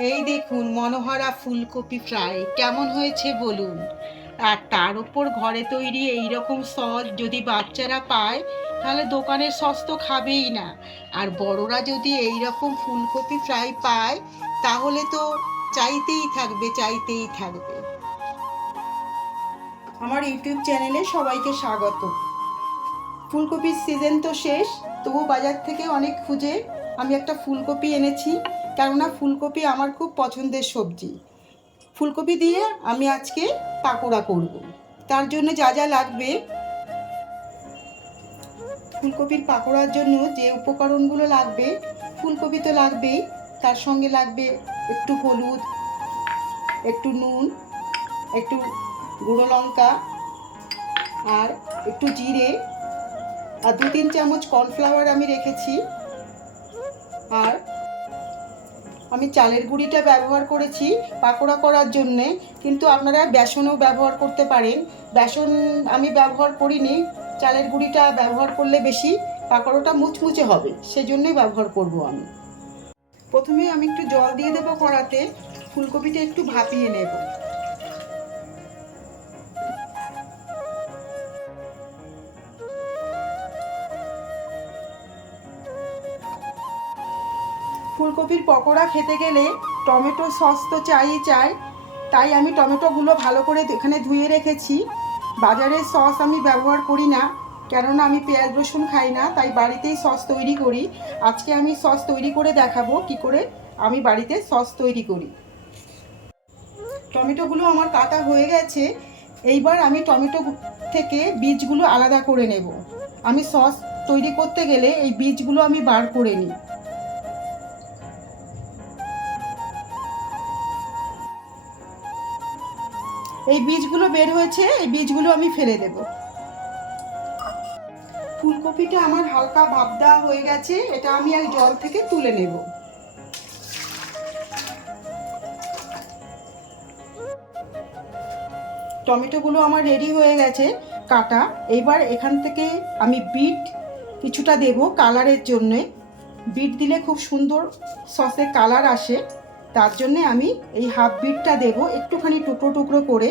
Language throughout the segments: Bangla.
এই দেখুন মনোহরা ফুলকপি ফ্রাই, কেমন হয়েছে বলুন? আর তার ওপর ঘরে তৈরি এই রকম সস যদি বাচ্চারা পায়, তাহলে দোকানের সস তো খাবেই না। আর বড়রা যদি এই রকম ফুলকপি ফ্রাই পায়, তাহলে তো চাইতেই থাকবে চাইতেই থাকবে। আমার ইউটিউব চ্যানেলে সবাইকে স্বাগত। ফুলকপির সিজন তো শেষ, তবু বাজার থেকে অনেক খুঁজে আমি একটা ফুলকপি এনেছি। কেননা ফুলকপি আমার খুব পছন্দের সবজি। ফুলকপি দিয়ে আমি আজকে পাকোড়া করব। তার জন্য যা যা লাগবে, ফুলকপির পাকোড়ার জন্য যে উপকরণগুলো লাগবে, ফুলকপি তো লাগবেই, তার সঙ্গে লাগবে একটু হলুদ, একটু নুন, একটু গুঁড়ো লঙ্কা আর একটু জিরে আর দু তিন চামচ কর্নফ্লাওয়ার আমি রেখেছি। আর আমি চালের গুঁড়িটা ব্যবহার করেছি পাকোড়া করার জন্যে, কিন্তু আপনারা বেসনও ব্যবহার করতে পারেন। বেসন আমি ব্যবহার করিনি, চালের গুঁড়িটা ব্যবহার করলে বেশি পাকোড়াটা মুচমুচে হবে সেজন্যই ব্যবহার করব আমি। প্রথমে আমি একটু জল দিয়ে দেবো কড়াতে, ফুলকপিটা একটু ভাপিয়ে নেব। ফুলকপির পকোড়া খেতে গেলে টমেটো সস তো চাইই চাই। তাই আমি টমেটোগুলো ভালো করে এখানে ধুয়ে রেখেছি। বাজারের সস আমি ব্যবহার করি না, কেননা আমি পেঁয়াজ রসুন খাই না, তাই বাড়িতেই সস তৈরি করি। আজকে আমি সস তৈরি করে দেখাবো কি করে আমি বাড়িতে সস তৈরি করি। টমেটোগুলো আমার কাটা হয়ে গেছে, এইবার আমি টমেটো থেকে বীজগুলো আলাদা করে নেব। আমি সস তৈরি করতে গেলে এই বীজগুলো আমি বার করে নিই। এই বীজগুলো বের হয়েছে, এই বীজগুলো আমি ফেলে দেব। ফুলকপিটা আমার হালকা ভাব দেওয়া হয়ে গেছে, এটা আমি আর জল থেকে তুলে নেব। টমেটোগুলো আমার রেডি হয়ে গেছে, কাটা। এবার এখান থেকে আমি বিট কিছুটা দেব কালারের জন্যে। বিট দিলে খুব সুন্দর সসে কালার আসে। তার জন্যে আমি এই হাফ বিটটা দেব একটুখানি টুকরো টুকরো করে।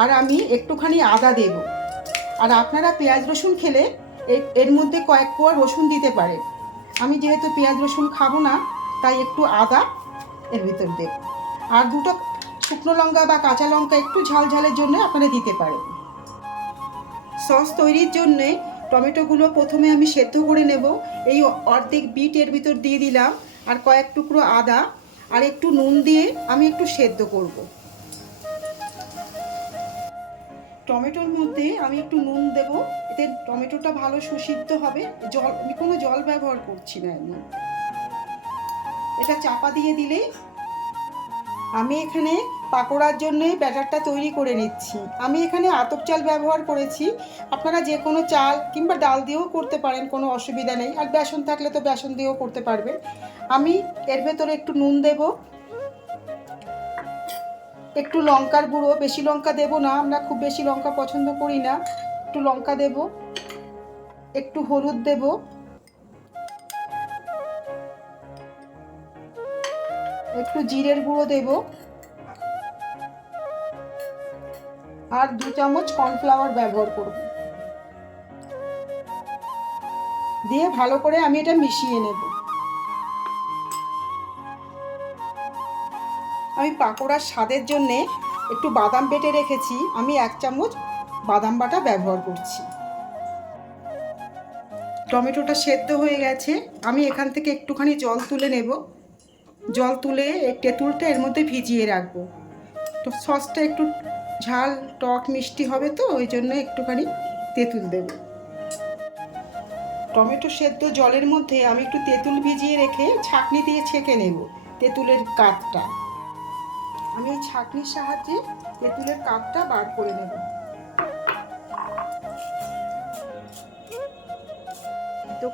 আর আমি একটুখানি আদা দেব। আর আপনারা পেঁয়াজ রসুন খেলে এর মধ্যে কয়েক কোয়া রসুন দিতে পারেন। আমি যেহেতু পেঁয়াজ রসুন খাব না, তাই একটু আদা এর ভিতর দেব। আর দুটো শুকনো লঙ্কা বা কাঁচা লঙ্কা একটু ঝাল ঝালের জন্য আপনারা দিতে পারেন। সস তৈরির জন্যে টমেটোগুলো প্রথমে আমি সেদ্ধ করে নেব। এই অর্ধেক বিট এর ভিতর দিয়ে দিলাম। আর কয়েক টুকরো আদা আর একটু নুন দিয়ে আমি একটু সেদ্ধ করব। টমেটোর মধ্যে আমি একটু নুন দেব। এতে টমেটোটা ভালো সুসিদ্ধ হবে। জল, আমি কোনো জল ব্যবহার করছি না আমি এটা চাপা দিয়ে দিলেই আমি এখানে পাকোড়ার জন্য ব্যাটারটা তৈরি করে নিচ্ছি। আমি এখানে আতপ চাল ব্যবহার করেছি। আপনারা যে কোনো চাল কিংবা ডাল দিয়েও করতে পারেন, কোনো অসুবিধা নেই। আর বেসন থাকলে তো বেসন দিয়েও করতে পারবেন। আমি এর ভেতরে একটু নুন দেব। একটু লঙ্কার গুঁড়ো। বেশি লঙ্কা দেব না। আমরা খুব বেশি লঙ্কা পছন্দ করি না। একটু লঙ্কা দেব। একটু হলুদ দেব। একটু জিরের গুঁড়ো দেব। আর দু চামচ কর্নফ্লাওয়ার ব্যবহার করব। দিয়ে ভালো করে আমি এটা মিশিয়ে নেব। আমি পাকোড়ার স্বাদের জন্যে একটু বাদাম বেটে রেখেছি। আমি এক চামচ বাদাম বাটা ব্যবহার করছি। টমেটোটা সেদ্ধ হয়ে গেছে। আমি এখান থেকে একটুখানি জল তুলে নেব। জল তুলে তেঁতুলটা এর মধ্যে ভিজিয়ে রাখব। তো সসটা একটু ঝাল, টক, মিষ্টি হবে তো, ওই জন্য একটুখানি তেঁতুল দেব। টমেটো সেদ্ধ জলের মধ্যে আমি একটু তেঁতুল ভিজিয়ে রেখে ছাঁকনি দিয়ে ছেঁকে নেব, তেঁতুলের কাঠটা। আমি এই ছাঁকনির সাহায্যে তেঁতুলের কাঠটা বার করে নেব।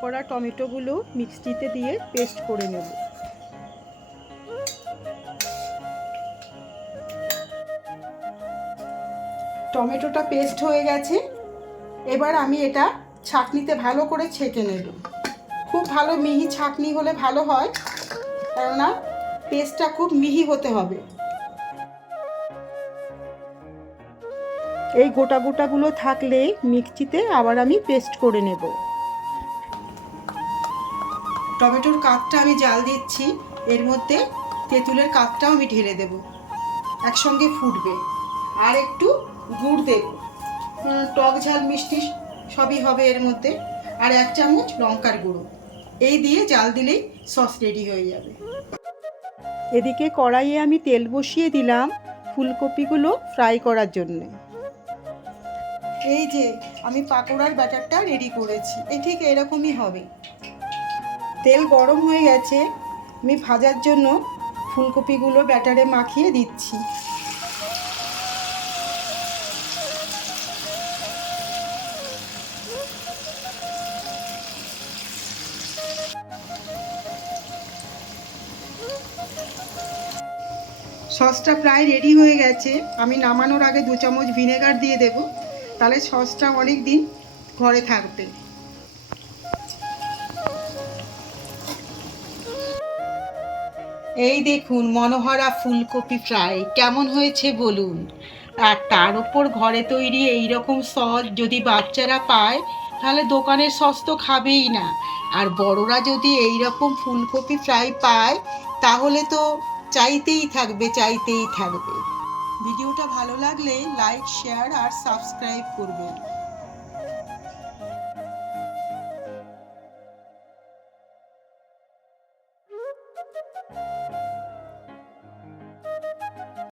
করা টমেটোগুলো মিক্সিতে দিয়ে পেস্ট করে নেব। টমেটোটা পেস্ট হয়ে গেছে। এবার আমি এটা ছাঁকনিতে ভালো করে ছেঁকে নেব। খুব ভালো মিহি ছাঁকনি হলে ভালো হয়, কেননা পেস্টটা খুব মিহি হতে হবে। এই গোটা গোটাগুলো থাকলে মিক্সিতে আবার আমি পেস্ট করে নেব। টমেটোর কাঠটা আমি জাল দিচ্ছি, এর মধ্যে তেঁতুলের কাঠটাও আমি ঢেলে দেব। একসঙ্গে ফুটবে। আর একটু গুড় দেব। টক ঝাল, মিষ্টি সবই হবে এর মধ্যে। আর এক চামচ লঙ্কার গুঁড়ো। এই দিয়ে জাল দিলেই সস রেডি হয়ে যাবে। এদিকে কড়াইয়ে আমি তেল বসিয়ে দিলাম ফুলকপিগুলো ফ্রাই করার জন্যে। এই যে, আমি পাকোড়ার ব্যাটারটা রেডি করেছি। এ ঠিক এরকমই হবে। তেল গরম হয়ে গেছে। আমি ভাজার জন্য ফুলকপিগুলো ব্যাটারে মাখিয়ে দিচ্ছি। সসটা প্রায় রেডি হয়ে গেছে। আমি নামানোর আগে দু চামচ ভিনেগার দিয়ে দেব। তাহলে সসটা অনেক দিন ঘরে থাকবে। এই দেখুন, মনোহরা ফুলকপি ফ্রাই কেমন হয়েছে বলুন? আর তার ওপর ঘরে তৈরি এই রকম সস যদি বাচ্চারা পায়, তাহলে দোকানের সস তো খাবেই না। আর বড়রা যদি এই রকম ফুলকপি ফ্রাই পায়, তাহলে তো চাইতেই থাকবে চাইতেই থাকবে। ভিডিওটা ভালো লাগলে লাইক শেয়ার আর সাবস্ক্রাইব করবেন।